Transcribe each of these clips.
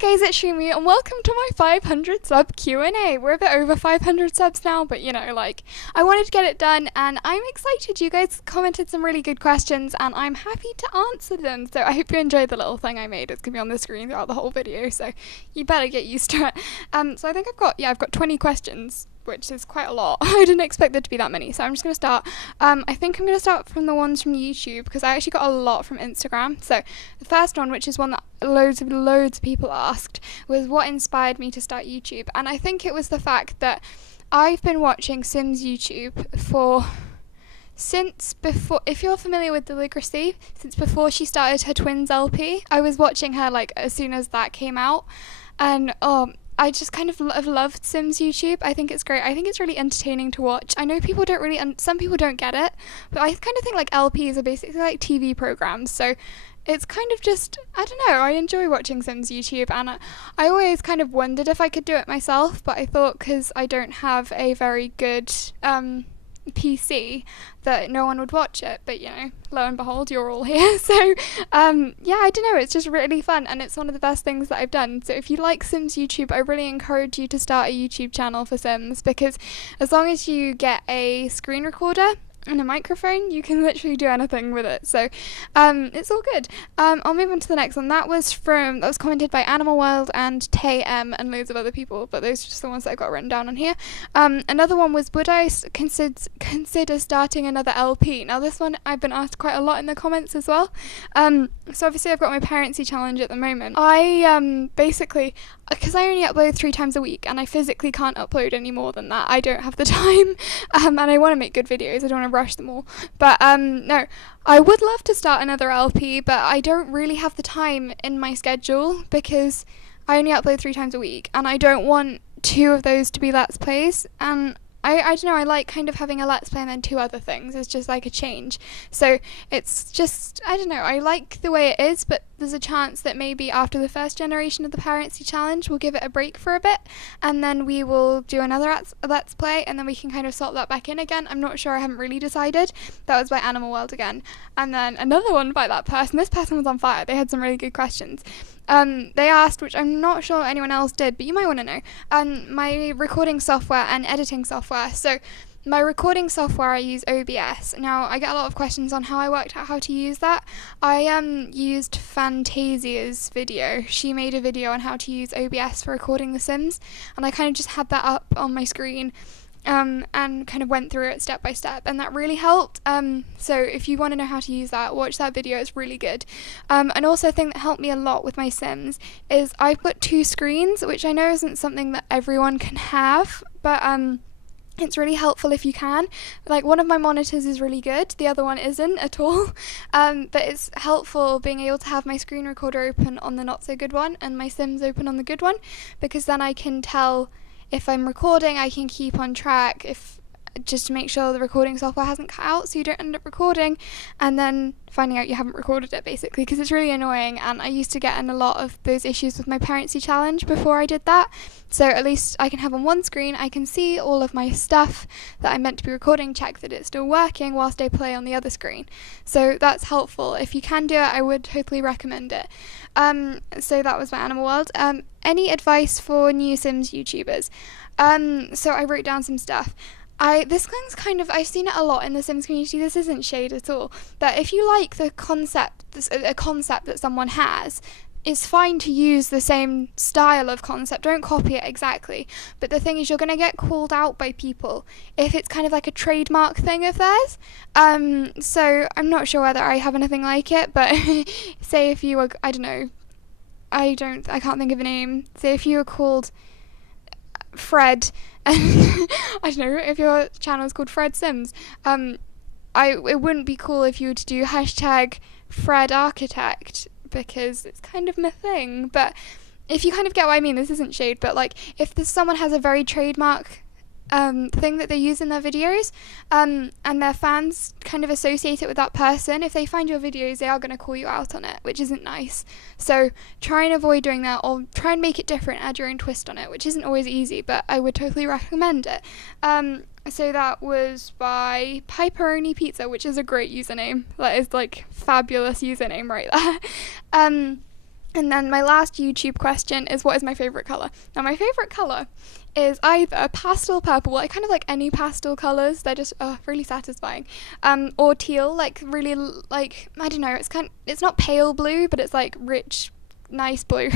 guys, it's Shroomy and welcome to my 500 sub Q&A. We're a bit over 500 subs now, but you know, like, I wanted to get it done and I'm excited. You guys commented some really good questions and I'm happy to answer them. So I hope you enjoyed the little thing I made. It's going to be on the screen throughout the whole video, so you better get used to it. So I think I've got 20 questions, which is quite a lot. I didn't expect there to be that many, so I'm just going to start. I think I'm going to start from the ones from YouTube, because I actually got a lot from Instagram. So the first one, which is one that loads of people asked, was what inspired me to start YouTube. And I think it was the fact that I've been watching Sims YouTube since before, if you're familiar with Deligracy, since before she started her Twins LP. I was watching her like as soon as that came out, and I just kind of have loved Sims YouTube. I think it's great. I think it's really entertaining to watch. I know people don't really, some people don't get it, but I kind of think like LPs are basically like TV programs. So it's kind of just, I don't know, I enjoy watching Sims YouTube, and I always kind of wondered if I could do it myself, but I thought because I don't have a very good PC that no one would watch it, but you know, lo and behold, you're all here. So yeah, I don't know, it's just really fun and it's one of the best things that I've done. So if you like Sims YouTube, I really encourage you to start a YouTube channel for Sims, because as long as you get a screen recorder and a microphone, you can literally do anything with it. So it's all good. I'll move on to the next one. That was commented by Animal World and Tay M and loads of other people, but those are just the ones that I got written down on here. Another one was, would I consider starting another LP? Now this one I've been asked quite a lot in the comments as well. So obviously I've got my Parentsy challenge at the moment. I basically, because I only upload 3 times a week and I physically can't upload any more than that. I don't have the time, and I want to make good videos. I don't want to rush them all. But no, I would love to start another LP, but I don't really have the time in my schedule because I only upload 3 times a week and I don't want 2 of those to be Let's Plays, and I don't know, I like kind of having a Let's Play and then 2 other things. It's just like a change. So it's just, I don't know, I like the way it is, but there's a chance that maybe after the first generation of the Parentsy challenge, we'll give it a break for a bit, and then we will do another Let's Play, and then we can kind of slot that back in again. I'm not sure, I haven't really decided. That was by Animal World again. And then another one by that person. This person was on fire. They had some really good questions. They asked, which I'm not sure anyone else did, but you might want to know, my recording software and editing software. So my recording software, I use OBS. Now, I get a lot of questions on how I worked out how to use that. I used Fantasia's video. She made a video on how to use OBS for recording The Sims, and I kind of just had that up on my screen. And kind of went through it step by step, and that really helped. So if you want to know how to use that, watch that video, it's really good. And also a thing that helped me a lot with my Sims is I put 2 screens, which I know isn't something that everyone can have, but it's really helpful if you can. Like, one of my monitors is really good, the other one isn't at all. But it's helpful being able to have my screen recorder open on the not so good one and my Sims open on the good one, because then I can tell if I'm recording, I can keep on track, just to make sure the recording software hasn't cut out, so you don't end up recording and then finding out you haven't recorded it, basically, because it's really annoying. And I used to get in a lot of those issues with my Parentsy challenge before I did that. So at least I can have on one screen, I can see all of my stuff that I'm meant to be recording, check that it's still working whilst I play on the other screen. So that's helpful. If you can do it, I would totally recommend it. So that was my Animal World. Any advice for new Sims YouTubers? So I wrote down some stuff. This one's kind of, I've seen it a lot in the Sims community. This isn't shade at all, but if you like the concept, a concept that someone has, it's fine to use the same style of concept. Don't copy it exactly. But the thing is, you're going to get called out by people if it's kind of like a trademark thing of theirs. So I'm not sure whether I have anything like it, but say if you were, I don't know, I can't think of a name. Say if you were called Fred, and I don't know, if your channel is called Fred Sims, it wouldn't be cool if you were to do hashtag Fred Architect, because it's kind of my thing. But if you kind of get what I mean, this isn't shade, but like if someone has a very trademark thing that they use in their videos, and their fans kind of associate it with that person, if they find your videos, they are going to call you out on it, which isn't nice. So try and avoid doing that, or try and make it different, add your own twist on it, which isn't always easy, but I would totally recommend it. So that was by Piperoni Pizza, which is a great username. That is like fabulous username right there. And then my last YouTube question is, what is my favourite colour? Now, my favourite colour is either pastel purple, I kind of like any pastel colours, they're just really satisfying, or teal, like really, like, I don't know, it's not pale blue, but it's like rich, nice blue,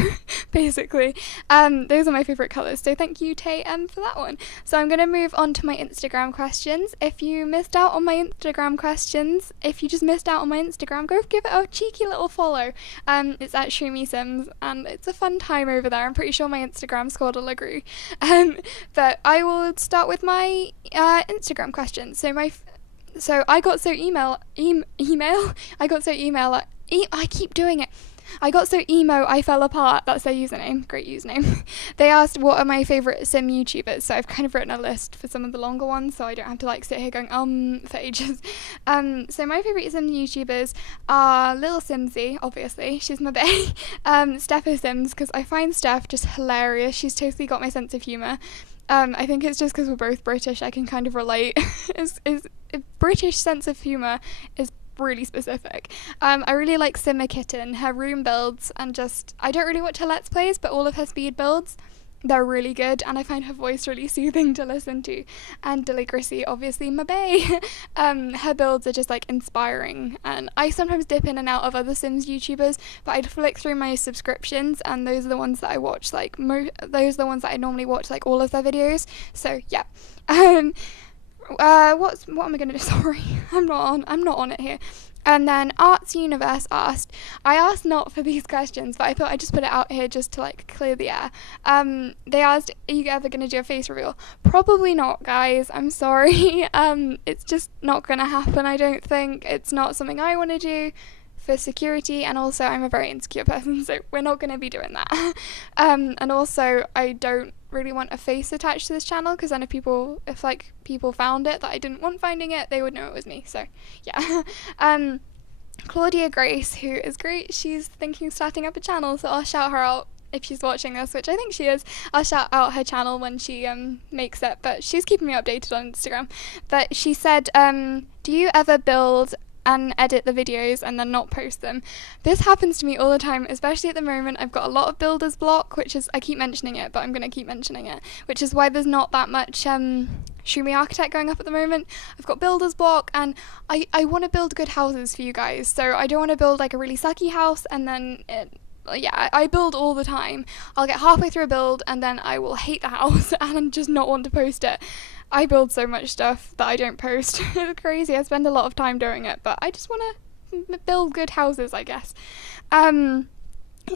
basically. Those are my favourite colours, so thank you, Tay, for that one. So I'm going to move on to my Instagram questions. If you missed out on my Instagram questions, if you just missed out on my Instagram, go give it a cheeky little follow. It's at Shroomy Xx, and it's a fun time over there. I'm pretty sure my Instagram squad will agree. But I will start with my Instagram questions. So I got so I keep doing it. I got so emo I fell apart. That's their username. Great username. They asked what are my favourite sim YouTubers, so I've kind of written a list for some of the longer ones so I don't have to like sit here going for ages. So my favourite sim YouTubers are Little Simsy, obviously, she's my bae. Steph Sims, because I find Steph just hilarious. She's totally got my sense of humour. I think it's just because we're both British, I can kind of relate. British sense of humour is really specific. I really like Simmer Kitten, her room builds, and I don't really watch her Let's Plays, but all of her speed builds, they're really good, and I find her voice really soothing to listen to. And Deligracy, obviously my bae. Her builds are just like inspiring, and I sometimes dip in and out of other Sims YouTubers, but I'd flick through my subscriptions, and those are the ones that I watch, like those are the ones that I normally watch, like all of their videos. So yeah. What am I gonna do? Sorry, I'm not on it here. And then Arts Universe asked, I asked not for these questions, but I thought I'd just put it out here just to like clear the air. They asked, are you ever gonna do a face reveal? Probably not, guys. I'm sorry. It's just not gonna happen. I don't think. It's not something I want to do for security, and also I'm a very insecure person, so we're not going to be doing that. And also I don't really want a face attached to this channel, because then if people found it that I didn't want finding it, they would know it was me. So yeah. Claudia Grace, who is great, she's thinking of starting up a channel, so I'll shout her out if she's watching this, which I think she is. I'll shout out her channel when she makes it, but she's keeping me updated on Instagram. But she said, do you ever build and edit the videos and then not post them? This happens to me all the time, especially at the moment. I've got a lot of builder's block, which is, I keep mentioning it, but I'm going to keep mentioning it, which is why there's not that much Shroomy Architect going up at the moment. I've got builder's block, and I want to build good houses for you guys, so I don't want to build like a really sucky house and then I build all the time. I'll get halfway through a build and then I will hate the house and just not want to post it. I build so much stuff that I don't post. It's crazy. I spend a lot of time doing it, but I just want to build good houses, I guess.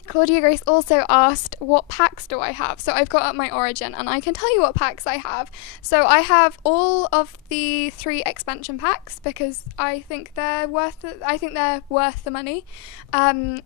Claudia Grace also asked, what packs do I have? So I've got up my Origin, and I can tell you what packs I have. So I have all of the 3 expansion packs, because I think they're worth the money. And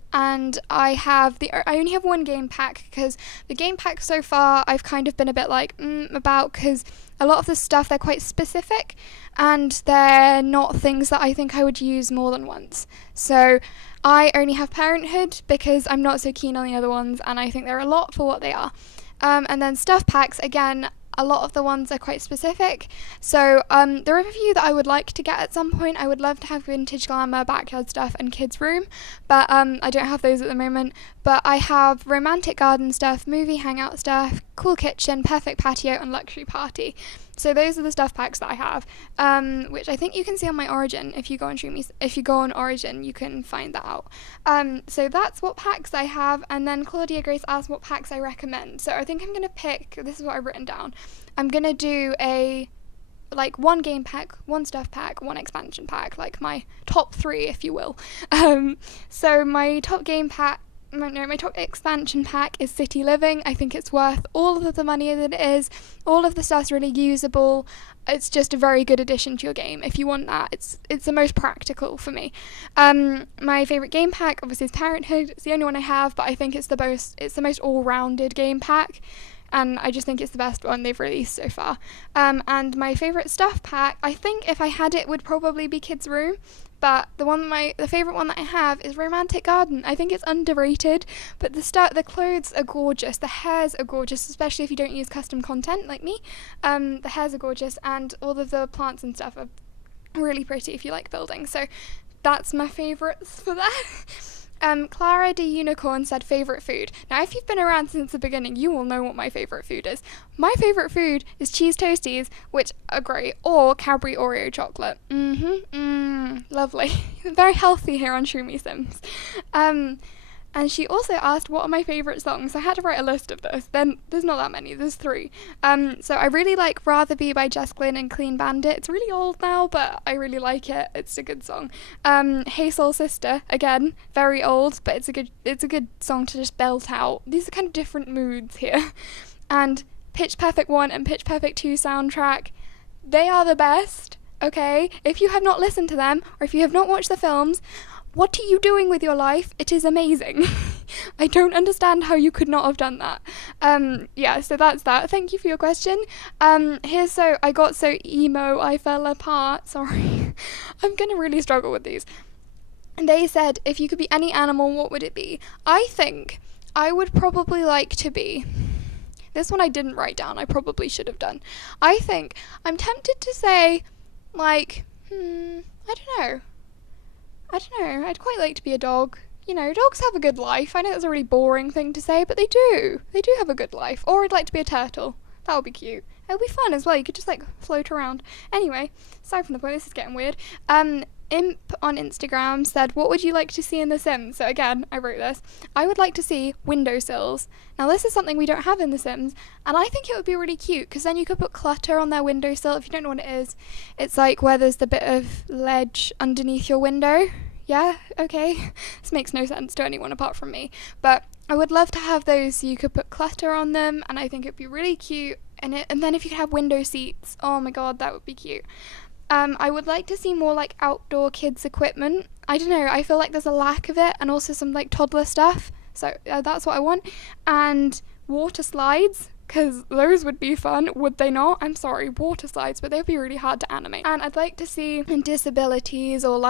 I only have 1 game pack, because the game pack so far I've kind of been a bit like about, because a lot of the stuff, they're quite specific, and they're not things that I think I would use more than once. So I only have Parenthood because I'm not so keen on the other ones, and I think they're a lot for what they are. And then stuff packs, again, a lot of the ones are quite specific. So there are a few that I would like to get at some point. I would love to have Vintage Glamour, Backyard Stuff, and Kids Room, but I don't have those at the moment. But I have Romantic Garden Stuff, Movie Hangout Stuff, Cool Kitchen, Perfect Patio, and Luxury Party. So those are the stuff packs that I have, which I think you can see on my Origin. If you go on Origin, you can find that out. So that's what packs I have. And then Claudia Grace asked what packs I recommend. So I think I'm going to pick, this is what I've written down. I'm going to do a 1 game pack, 1 stuff pack, 1 expansion pack, like my top 3, if you will. So my top game pack, my top expansion pack is City Living. I think it's worth all of the money that it is. All of the stuff's really usable. It's just a very good addition to your game. If you want that, it's the most practical for me. My favourite game pack, obviously, is Parenthood. It's the only one I have, but I think it's the most all-rounded game pack, and I just think it's the best one they've released so far. And my favourite stuff pack, I think if I had it, would probably be Kids Room. But the favourite one that I have is Romantic Garden. I think it's underrated, but the clothes are gorgeous, the hairs are gorgeous, especially if you don't use custom content like me. The hairs are gorgeous, and all of the plants and stuff are really pretty if you like building. So that's my favourites for that. Clara the Unicorn said favourite food. Now, if you've been around since the beginning, you will know what my favourite food is. My favourite food is cheese toasties, which are great, or Cadbury Oreo chocolate. Lovely. Very healthy here on Shroomy Sims. And she also asked what are my favourite songs. I had to write a list of this. Then there's not that many, there's 3. So I really like Rather Be by Jess Glynn and Clean Bandit. It's really old now, but I really like it. It's a good song. Hey Soul Sister, again, very old, but it's a good song to just belt out. These are kind of different moods here. And Pitch Perfect 1 and Pitch Perfect 2 soundtrack, they are the best, okay? If you have not listened to them, or if you have not watched the films, what are you doing with your life? It is amazing. I don't understand how you could not have done that. So that's that. Thank you for your question. I got so emo, I fell apart. Sorry. I'm gonna really struggle with these. And they said, if you could be any animal, what would it be? I think I would probably like to be... This one I didn't write down. I probably should have done. I think I'm tempted to say, I don't know. I'd quite like to be a dog. You know, dogs have a good life. I know that's a really boring thing to say, but they do. They do have a good life. Or I'd like to be a turtle. That would be cute. It would be fun as well. You could just, float around. Anyway, aside from the point, this is getting weird. Imp on Instagram said, what would you like to see in The Sims? So again, I wrote this. I would like to see windowsills. Now this is something we don't have in The Sims, and I think it would be really cute, because then you could put clutter on their windowsill. If you don't know what it is, it's like where there's the bit of ledge underneath your window. Yeah, okay. This makes no sense to anyone apart from me. But I would love to have those so you could put clutter on them, and I think it'd be really cute. And then if you could have window seats, oh my god, that would be cute. I would like to see more outdoor kids equipment. I don't know, I feel like there's a lack of it, and also some toddler stuff. So that's what I want. And water slides, because those would be fun, would they not? I'm sorry, water slides, but they'd be really hard to animate. And I'd like to see disabilities or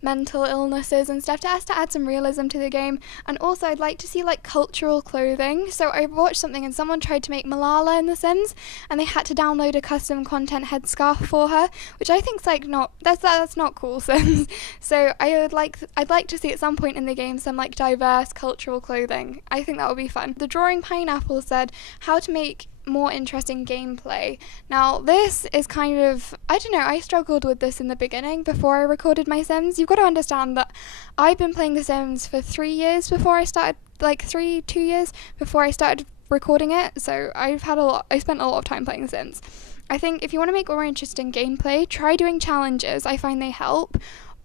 mental illnesses and stuff, just to add some realism to the game. And also I'd like to see cultural clothing. So I watched something and someone tried to make Malala in The Sims, and they had to download a custom content headscarf for her, which I think's that's not cool, Sims. So I'd like to see at some point in the game some diverse cultural clothing. I think that would be fun. The Drawing Pineapple said how to make more interesting gameplay. Now this is kind of, I don't know, I struggled with this in the beginning before I recorded my Sims. You've got to understand that I've been playing The Sims for 3 years before I started, 2 years before I started recording it, so I spent a lot of time playing The Sims. I think if you want to make more interesting gameplay, try doing challenges. I find they help.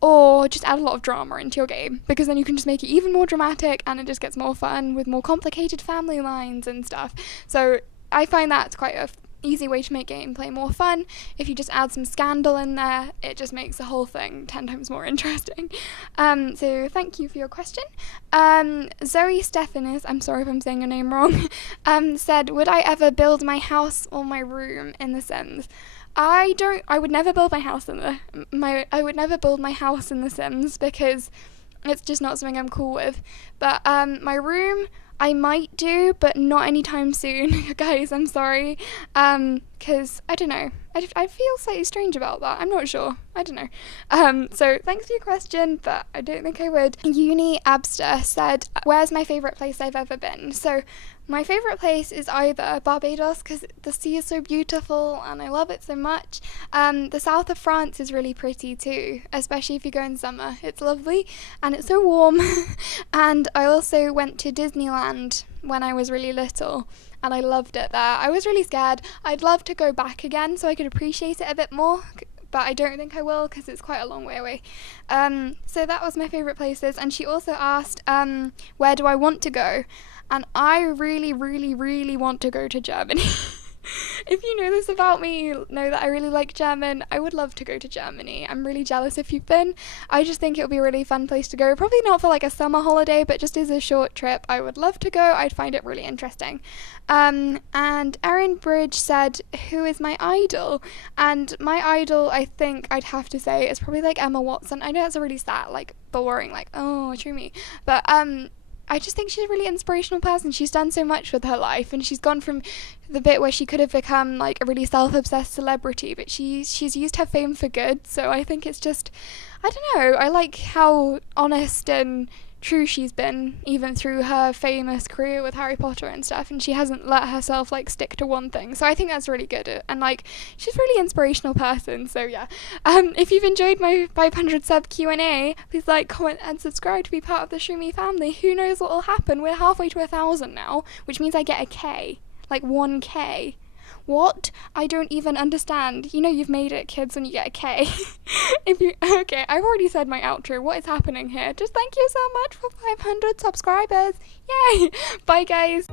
Or just add a lot of drama into your game, because then you can just make it even more dramatic and it just gets more fun with more complicated family lines and stuff. So I find that's quite a easy way to make gameplay more fun. If you just add some scandal in there, it just makes the whole thing 10 times more interesting. So thank you for your question. Zoe Stephanis, I'm sorry if I'm saying your name wrong, said, would I ever build my house or my room in The Sims? I would never build my house in The Sims, because it's just not something I'm cool with. But my room I might do, but not anytime soon. Guys, I'm sorry. Because I don't know. I feel slightly strange about that. I'm not sure. I don't know. So thanks for your question, but I don't think I would. Uni Abster said, where's my favourite place I've ever been? So my favourite place is either Barbados, because the sea is so beautiful and I love it so much. The south of France is really pretty too, especially if you go in summer. It's lovely and it's so warm. And I also went to Disneyland when I was really little, and I loved it there. I was really scared. I'd love to go back again so I could appreciate it a bit more, but I don't think I will because it's quite a long way away. So that was my favourite places. And she also asked, where do I want to go? And I really, really, really want to go to Germany. If you know this about me, you know that I really like German. I would love to go to Germany. I'm really jealous if you've been. I just think it would be a really fun place to go. Probably not for like a summer holiday, but just as a short trip. I would love to go. I'd find it really interesting. And Erin Bridge said, who is my idol? And my idol, I think I'd have to say, is probably like Emma Watson. I know that's a really sad, like boring, like, oh, Shroomy. But I just think she's a really inspirational person. She's done so much with her life, and she's gone from the bit where she could have become like a really self-obsessed celebrity, but she's used her fame for good. So I think it's just, I don't know, I like how honest and true she's been, even through her famous career with Harry Potter and stuff, and she hasn't let herself like stick to one thing. So I think that's really good, and like she's a really inspirational person. So yeah, if you've enjoyed my 500 sub Q&A, please like, comment and subscribe to be part of the Shroomy family. Who knows what will happen? We're halfway to 1,000 now, which means I get a K, like 1K. What? I don't even understand. You know you've made it, kids, when you get a K. Okay, I've already said my outro. What is happening here? Just thank you so much for 500 subscribers. Yay! Bye, guys.